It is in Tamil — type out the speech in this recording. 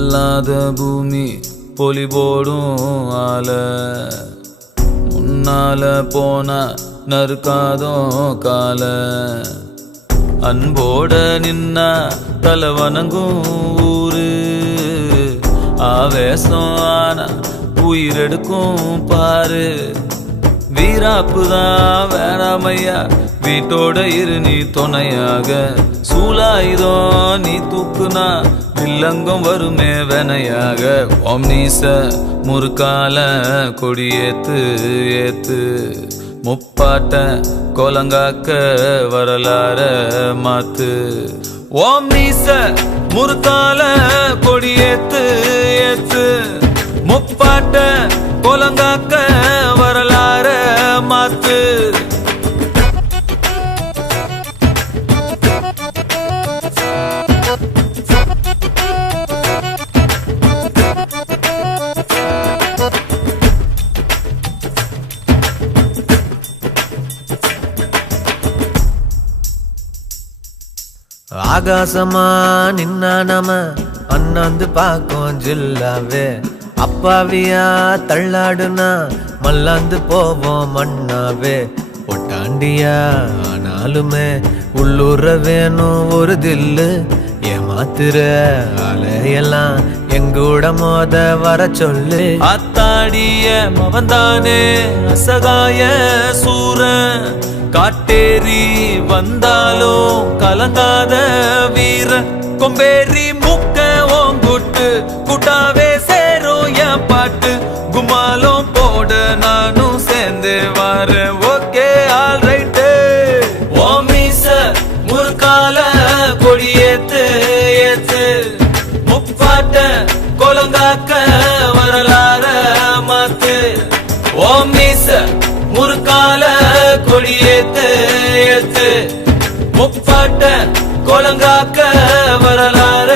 இல்லாத பூமி பொலி போடும் ஆல முன்னால போனா நறுக்காதோ கால அன்போட நின்னா தலை வணங்கும் ஊரு ஆவேசம் ஆனா உயிரெடுக்கும் பாரு வீராப்புதான் வேணாமையா வீட்டோட இரு நீ துணையாக சூலாயுதம் நீ தூக்குனா வில்லங்கம் வருமே வெனையாக ஓம் நீச முறுக்கால கொடியேத்து ஏத்து முப்பாட்ட கோலங்காக்க வரலாற மாத்து ஓம் நீச முறுக்கால கொடியேத்து ஏத்து முப்பாட்ட கோலங்காக்க வரலாற மாத்து ஆகாசமா நின்னா நம அண்ணாந்து பாக்கும் ஜில்லாவே அப்பாவியா தள்ளாடுனா மல்லாந்து போவோம் மண்ணாவே ஒட்டாண்டியா ஆனாலுமே உள்ளூர வேணும் ஒரு தில்லு ஏமாத்துற அலையெல்லாம் எங்கூட மோத வர சொல்லு அத்தாடிய மவந்தானே அசகாய சூரன் காட்டேரி வந்தாலும் கலங்காத வீர கொம்பேரி முக்க ஓங்குட்டு கூட்டாவே சேரும் என் பாட்டு குமாலும் போட நானும் சேர்ந்து வர ஓகே ஆல் ரைட்டு ஓம் மீச முறுக்கால கொடியேத்து ஏத்து முப்பாட்ட கொலங்காக்க வரலாற மாத்து ஓம் மீச முறுக்கால கொடியேத்து ஏத்து முப்பாட்ட கொலங்காக்க வரலாற